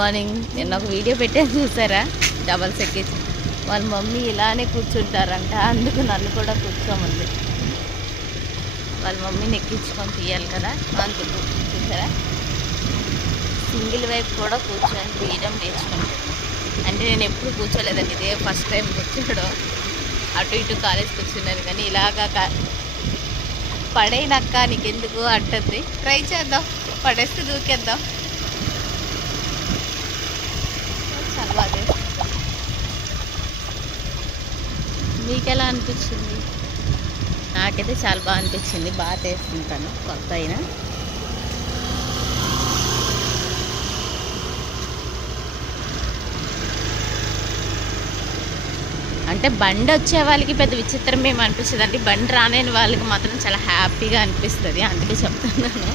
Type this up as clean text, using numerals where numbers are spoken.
Morning నేను ఒక video పెట్టాను చూసారా, డబల్స్ ఎక్కించి వాళ్ళ మమ్మీ ఇలానే కూర్చుంటారంట, అందుకు నన్ను కూడా కూర్చోమంది. వాళ్ళ మమ్మీని ఎక్కించుకొని తీయాలి కదా, అందుకు చూసారా సింగిల్ వైపు కూడా కూర్చొని తీయడం నేర్చుకుంటాను. అంటే నేను ఎప్పుడు కూర్చోలేదండి, ఇదే ఫస్ట్ టైం కూర్చోవడం. అటు ఇటు కాలేజ్ కూర్చున్నాను కానీ ఇలాగా పడేనక్క నీకెందుకు అంటుంది. ట్రై చేద్దాం, పడేస్తే దూకేద్దాం. చాలా బాగా. మీకు ఎలా అనిపించింది? నాకైతే చాలా బాగా అనిపించింది, బాగా చేసుకుంటాను కొత్త అయినా. అంటే బండి వచ్చే వాళ్ళకి పెద్ద విచిత్రం ఏమి అనిపిస్తుంది, అంటే బండి రాలేని వాళ్ళకి మాత్రం చాలా హ్యాపీగా అనిపిస్తుంది, అందుకే చెప్తున్నాను.